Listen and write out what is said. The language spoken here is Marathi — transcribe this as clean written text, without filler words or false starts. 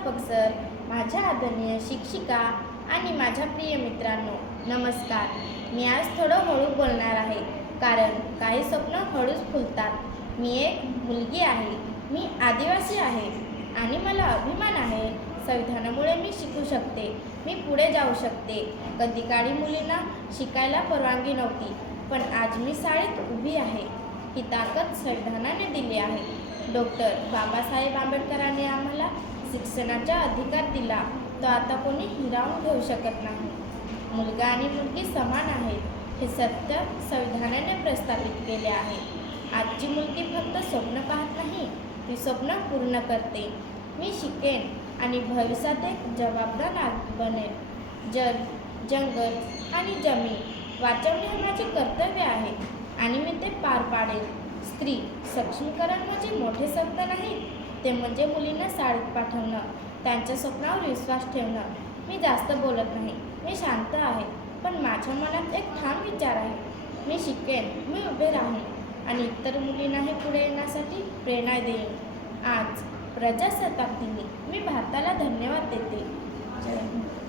मुख्याध्यापक सर, माझ्या आदरणीय शिक्षिका आणि माझ्या प्रिय मित्रांनो, नमस्कार. मी आज थोडं हळू बोलणार आहे, कारण काही स्वप्न हळूच फुलतात. मी एक मुलगी आहे, मी आदिवासी आहे आणि मला अभिमान आहे. संविधानामुळे मी शिकू शकते, मी पुढे जाऊ शकते. कधी काळी मुलींना शिकायला परवानगी नव्हती, पण आज मी शाळेत उभी आहे. ही ताकद संविधानाने दिली आहे. डॉक्टर बाबासाहेब आंबेडकरांनी आम्हाला शिक्षणाचा अधिकार दिला, तो आता कोणी हिरावून घेऊ शकत नाही. मुलगा आणि मुलगी समान आहेत, हे सत्य संविधानाने प्रस्थापित केले आहे. आजची मुलगी फक्त स्वप्न पाहत नाही, ती स्वप्न पूर्ण करते. मी शिकेन आणि भविष्यात एक जबाबदार नागरिक बनेन. जग, जंगल आणि जमीन वाचवणे हे माझे कर्तव्य आहे आणि मी ते पार पाडेन. स्त्री सक्षमीकरण म्हणजे मोठे शब्द नाही, ते म्हणजे मुलींना शाळेत पाठवणं, त्यांच्या स्वप्नावर विश्वास ठेवणं. मी जास्त बोलत नाही, मी शांत आहे, पण माझ्या मनात एक ठाम विचार आहे. मी शिकेन, मी उभे राहीन आणि इतर मुलींनाही पुढे येण्यासाठी प्रेरणा देईन. आज प्रजासत्ताक दिनी मी भारताला धन्यवाद देते. जय हिंद.